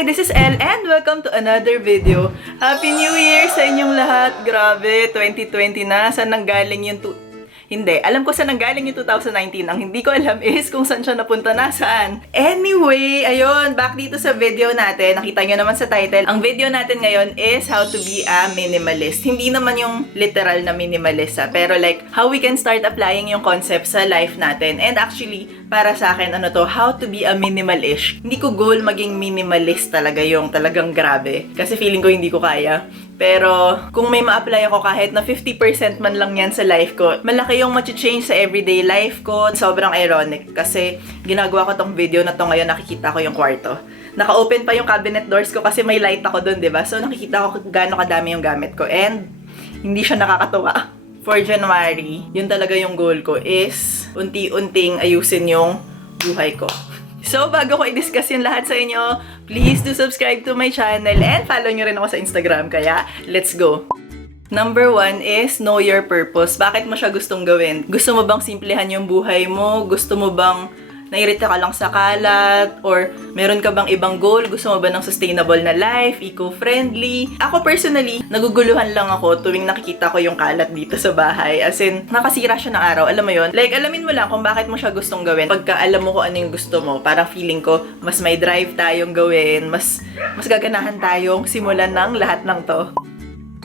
Hi, this is Elle and welcome to another video. Happy New Year sa inyong lahat. Grabe, 2020 na. Saan nanggaling yung Hindi, alam ko saan nanggaling yung 2019. Ang hindi ko alam is kung saan siya napunta na, saan. Anyway, ayun, back dito sa video natin. Nakita nyo naman sa title. Ang video natin ngayon is how to be a minimalist. Hindi naman yung literal na minimalist, pero like, how we can start applying yung concept sa life natin. And actually, para sa akin, how to be a minimalist. Hindi ko goal maging minimalist talaga yung talagang grabe. Kasi feeling ko hindi ko kaya. Pero, kung may ma-apply ako kahit na 50% man lang yan sa life ko, malaki yung change sa everyday life ko. Sobrang ironic kasi ginagawa ko tong video na to ngayon, nakikita ko yung kwarto. Naka-open pa yung cabinet doors ko kasi may light ako dun, diba? So, nakikita ko gaano kadami yung gamit ko. And, hindi siya nakakatuwa. For January, yun talaga yung goal ko is unti-unting ayusin yung buhay ko. So, bago ko i-discuss yung lahat sa inyo, please do subscribe to my channel and follow nyo rin ako sa Instagram. Kaya, let's go! Number 1 is know your purpose. Bakit mo siya gustong gawin? Gusto mo bang simplihan yung buhay mo? Gusto mo bang nairita ka lang sa kalat? Or meron ka bang ibang goal? Gusto mo ba ng sustainable na life? Eco-friendly? Ako personally, naguguluhan lang ako tuwing nakikita ko yung kalat dito sa bahay. As in, nakasira siya ng araw. Alam mo yon? Like, alamin mo lang kung bakit mo siya gustong gawin. Pagka alam mo kung ano yung gusto mo, parang feeling ko, mas may drive tayong gawin. Mas gaganahan tayong simulan ng lahat ng to.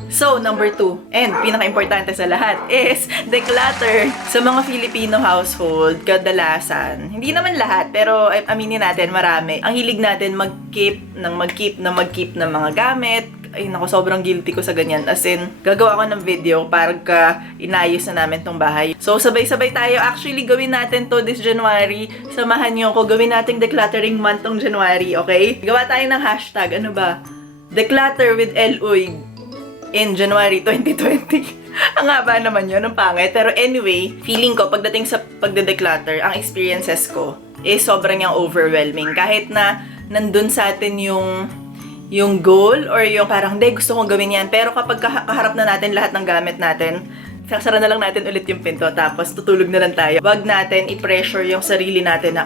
So, number 2, and pinaka-importante sa lahat, is declutter. Sa mga Filipino household, kadalasan, hindi naman lahat, pero aminin natin, marami. Ang hilig natin mag-keep ng mga gamit. Ay, naku, sobrang guilty ko sa ganyan. As in, gagawa ko ng video para inayos na namin tong bahay. So, sabay-sabay tayo. Actually, gawin natin to this January. Samahan nyo ko. Gawin nating decluttering month tong January, okay? Gawa tayo ng hashtag. Ano ba? Declutter with Eloy in January 2020. Ang haba naman yun, ang pangit. Pero anyway, feeling ko, pagdating sa pagde-declutter, ang experiences ko is sobrang yung overwhelming. Kahit na nandun sa atin yung goal or yung parang, hindi, gusto kong gawin yan. Pero kapag kaharap na natin lahat ng gamit natin, sasara na lang natin ulit yung pinto, tapos tutulog na lang tayo. Wag natin i-pressure yung sarili natin na,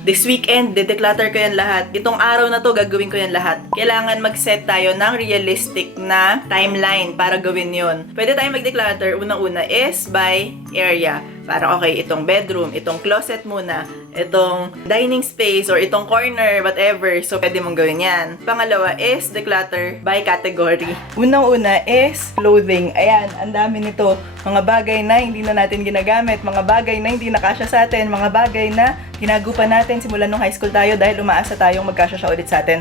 this weekend, de-declutter ko yan lahat. Itong araw na to, gagawin ko yan lahat. Kailangan mag-set tayo ng realistic na timeline para gawin yun. Pwede tayo mag-declutter. Unang-una is by area. Para okay, itong bedroom, itong closet muna, itong dining space, or itong corner, whatever. So, pwede mong gawin yan. Pangalawa is declutter by category. Unang-una is clothing. Ayan, ang dami nito. Mga bagay na hindi na natin ginagamit, mga bagay na hindi nakasya sa atin, mga bagay na ginagupa natin simula nung high school tayo dahil umaasa tayong magkasya siya ulit sa atin.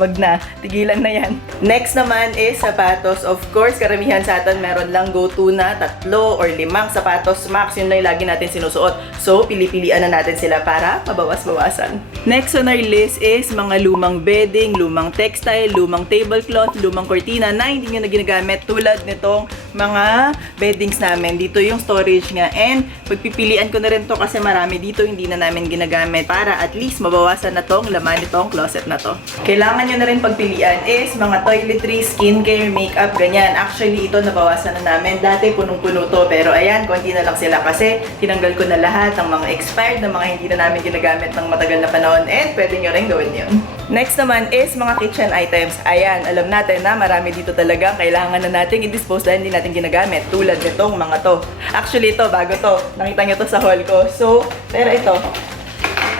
Wag na. Tigilan na yan. Next naman is sapatos. Of course, karamihan sa atin meron lang go-to na 3 or 5 sapatos max. Yun na yung lagi natin sinusuot. So, pili-pilian na natin sila para mabawas-bawasan. Next on our list is mga lumang bedding, lumang textile, lumang tablecloth, lumang cortina na hindi nyo na ginagamit tulad nitong mga beddings namin. Dito yung storage nga. And pagpipilian ko na rin to kasi marami dito hindi na namin ginagamit para at least mabawasan na tong laman nitong closet na to. Kailangan nyo na rin pagpilian is mga toiletries, skincare, makeup, ganyan. Actually, ito nabawasan na namin. Dati punong-puno to, pero ayan, konti na lang sila kasi tinanggal ko na lahat ng mga expired, ng mga hindi na namin ginagamit ng matagal na panahon, and pwede nyo rin gawin yun. Next naman is mga kitchen items. Ayan, alam natin na marami dito talaga kailangan na natin i-dispose dahil hindi natin ginagamit. Tulad nitong mga to. Actually, ito, bago to. Nakita nyo to sa haul ko. So, pero ito,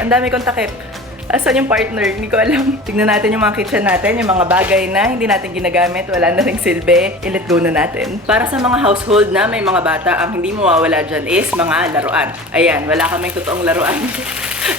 ang dami kong takip. Asan yung partner? Hindi ko alam. Tignan natin yung mga kitchen natin, yung mga bagay na hindi natin ginagamit, wala na ring silbi. I-let go na natin. Para sa mga household na may mga bata, ang hindi mawawala dyan is mga laruan. Ayan, wala kaming totoong laruan.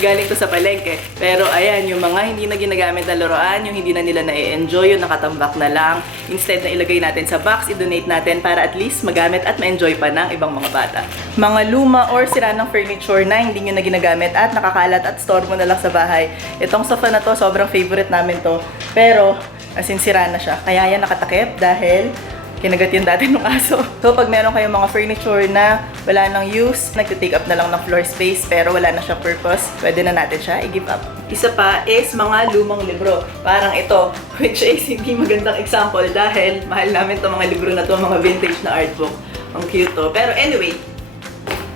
Galing to sa palengke. Pero ayan, yung mga hindi na ginagamit na laruan, yung hindi na nila na-enjoy, yung nakatambak na lang. Instead na ilagay natin sa box, i-donate natin para at least magamit at ma-enjoy pa ng ibang mga bata. Mga luma or sira ng furniture na hindi nyo na ginagamit at nakakalat at store mo na lang sa bahay. Itong sofa na to, sobrang favorite namin to. Pero, as in, sira na siya. Kaya yan nakatakip dahil kinagat yun dati ng aso. So, pag meron kayong mga furniture na wala nang use, nagtitake up na lang ng floor space, pero wala na siyang purpose, pwede na natin siya i-give up. Isa pa is mga lumang libro. Parang ito, which is hindi magandang example dahil mahal namin itong mga libro na to, mga vintage na art book. Ang cute to. Pero anyway,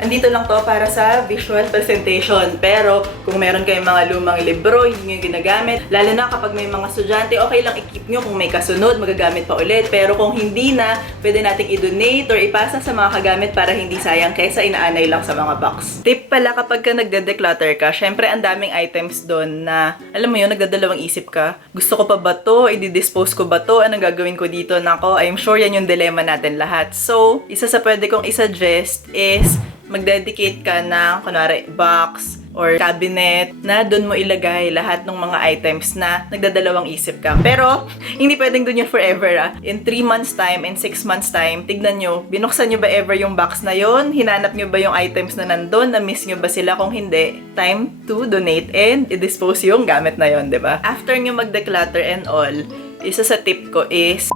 Andito lang to para sa visual presentation. Pero kung meron kayong mga lumang libro, hindi nyo ginagamit, lalo na kapag may mga estudyante, okay lang i-keep nyo kung may kasunod, magagamit pa ulit. Pero kung hindi na, pwede nating i-donate or ipasa sa mga kagamit para hindi sayang kaysa inaanay lang sa mga box. Tip pala kapag ka nagde-declutter ka, syempre ang daming items doon na, alam mo yun, nagdadalawang isip ka. Gusto ko pa ba to? I-dispose ko ba to? Anong gagawin ko dito? Nako, I'm sure yan yung dilemma natin lahat. So, isa sa pwede kong isuggest is mag-dedicate ka ng, kunwari, box or cabinet na doon mo ilagay lahat ng mga items na nagdadalawang isip ka. Pero, hindi pwedeng doon yun forever ah. In 3 months time, in 6 months time, tignan nyo, binuksan nyo ba ever yung box na yon? Hinanap nyo ba yung items na nandun? Na-miss nyo ba sila? Kung hindi, time to donate and i-dispose yung gamit na yon, diba? After nyo mag-declutter and all, isa sa tip ko is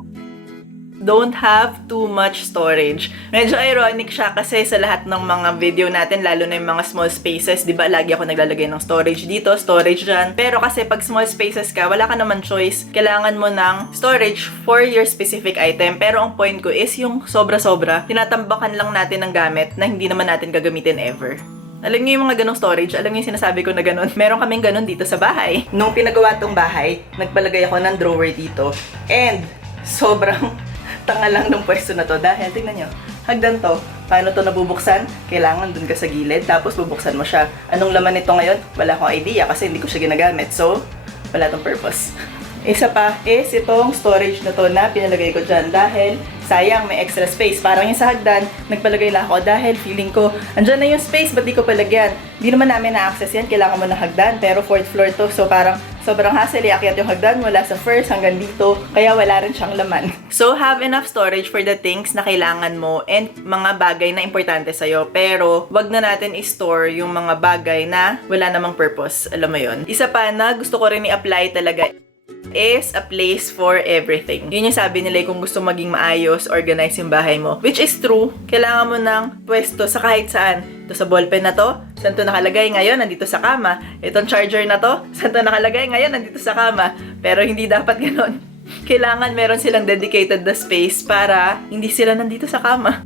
don't have too much storage. Medyo ironic siya kasi sa lahat ng mga video natin, lalo na yung mga small spaces, di ba, lagi ako naglalagay ng storage dito, storage dyan. Pero kasi pag small spaces ka, wala ka naman choice. Kailangan mo ng storage for your specific item. Pero ang point ko is yung sobra-sobra, tinatambakan lang natin ng gamit na hindi naman natin gagamitin ever. Alam niyo yung mga ganong storage? Alam niyo yung sinasabi ko na ganon? Meron kaming ganon dito sa bahay. Nung pinagawa tong bahay, nagpalagay ako ng drawer dito. And sobrang tanga lang ng pwesto na to dahil tingnan nyo, hagdan to. Paano to nabubuksan? Kailangan dun ka sa gilid, tapos bubuksan mo siya. Anong laman nito ngayon? Wala akong idea kasi hindi ko siya ginagamit. So, wala tong purpose. Isa pa is itong storage na to na pinalagay ko dyan dahil sayang may extra space. Parang yung sa hagdan, nagpalagay lang ako dahil feeling ko, andyan na yung space, ba't di ko palagyan? Di naman namin na-access yan, kailangan mo ng hagdan, pero 4th floor to, so parang sobrang hassle, iakyat yung hagdan mula sa first hanggang dito, kaya wala rin siyang laman. So, have enough storage for the things na kailangan mo and mga bagay na importante sa'yo, pero wag na natin i-store yung mga bagay na wala namang purpose, alam mo yon. Isa pa na gusto ko rin i-apply talaga is a place for everything. Yun yung sabi nila kung gusto maging maayos, organize yung bahay mo. Which is true. Kailangan mo ng pwesto sa kahit saan. Ito sa ballpen na to, saan to nakalagay ngayon? Nandito sa kama. Itong charger na to, saan to nakalagay ngayon? Nandito sa kama. Pero hindi dapat ganon. Kailangan meron silang dedicated na space para hindi sila nandito sa kama.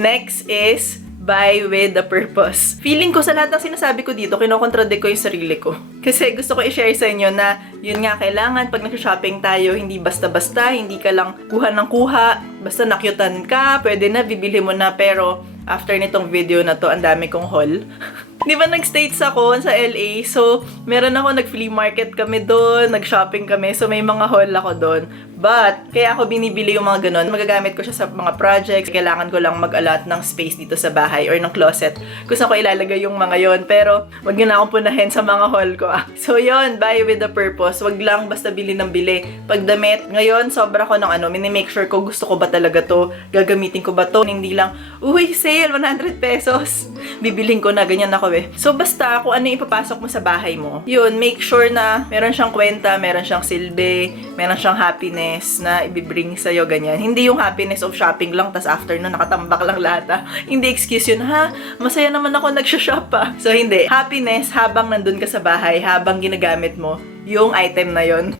Next is buy with a purpose. Feeling ko sa lahat ng sinasabi ko dito, kinokontradict ko yung sarili ko. Kasi gusto ko i-share sa inyo na yun nga, kailangan pag nag-shopping tayo, hindi basta-basta, hindi ka lang kuha ng kuha, basta nakyutan ka, pwede na, bibili mo na, pero after nitong video na to, ang dami kong haul. Di ba nag-states ako sa LA? So, meron ako, nag-flea market kami doon, nag-shopping kami, so may mga haul ako doon. But, kaya ako binibili yung mga ganun. Magagamit ko siya sa mga projects. Kailangan ko lang mag-allot ng space dito sa bahay or ng closet kung saan ko ilalagay yung mga yon. Pero, wag nyo na akong punahin sa mga haul ko. So, yon, buy with a purpose. Wag lang basta bili ng bili. Pag damit, ngayon, sobra ko ng minimake sure ko gusto ko ba talaga to, gagamitin ko ba to, hindi lang, uy, sale, 100 pesos. Bibiling ko na, ganyan ako eh. So, basta kung ano yung ipapasok mo sa bahay mo, yun, make sure na meron siyang kwenta, meron siyang silbi, meron siyang happiness na ibibring sa'yo, ganyan. Hindi yung happiness of shopping lang, tas after nun, nakatambak lang lahat, Hindi excuse yun, masaya naman ako nagsha-shop, So, hindi. Happiness habang nandun ka sa bahay, habang ginagamit mo yung item na yon.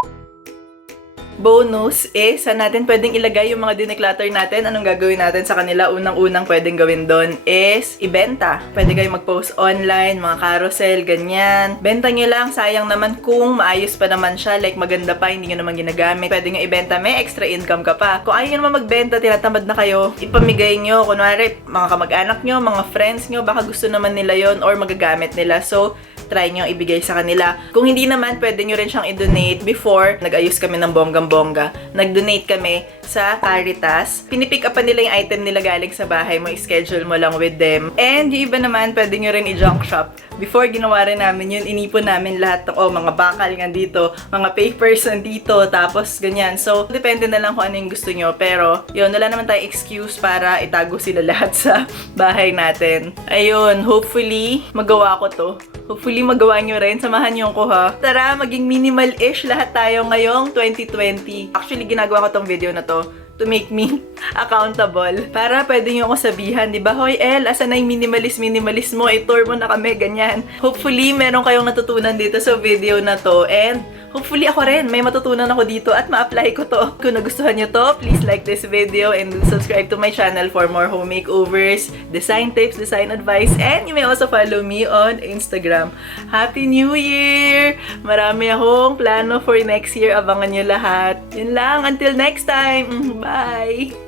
Bonus is, saan natin pwedeng ilagay yung mga dineclutter natin? Anong gagawin natin sa kanila? Unang-unang pwedeng gawin doon is ibenta. Pwede kayo mag-post online, mga carousel, ganyan. Benta nyo lang, sayang naman kung maayos pa naman siya, like maganda pa, hindi nyo naman ginagamit. Pwede nyo ibenta, may extra income ka pa. Kung ayaw nyo naman magbenta, tinatamad na kayo, ipamigay nyo. Kunwari, mga kamag-anak nyo, mga friends nyo, baka gusto naman nila yon or magagamit nila. So, try nyo ibigay sa kanila. Kung hindi naman, pwede nyo rin siyang i-donate. Before, nag-ayos kami ng bonggang-bongga. Nag-donate kami sa Caritas. Pinipick up pa nila yung item nila galing sa bahay mo. I-schedule mo lang with them. And yung iba naman, pwede nyo rin i-junk shop. Before, ginawa rin namin yun. Inipon namin lahat ng, mga bakal nga dito, mga papers nandito, tapos ganyan. So, depende na lang kung ano yung gusto nyo. Pero, yun, wala naman tayong excuse para itago sila lahat sa bahay natin. Ayun, hopefully, magawa ko to. Hopefully, magawa nyo rin. Samahan nyo ko, ha? Tara, maging minimal-ish lahat tayo ngayong 2020. Actually, ginagawa ko tong video na to to make me accountable. Para pwede nyo ako sabihan, di ba? Hoy, El, asan na yung minimalist mo? I-tour mo na kami, ganyan. Hopefully, meron kayong natutunan dito sa video na to. And hopefully ako rin, may matutunan ako dito at ma-apply ko to. Kung nagustuhan nyo to, please like this video and do subscribe to my channel for more home makeovers, design tips, design advice, and you may also follow me on Instagram. Happy New Year! Marami akong plano for next year. Abangan nyo lahat. Yun lang. Until next time. Bye!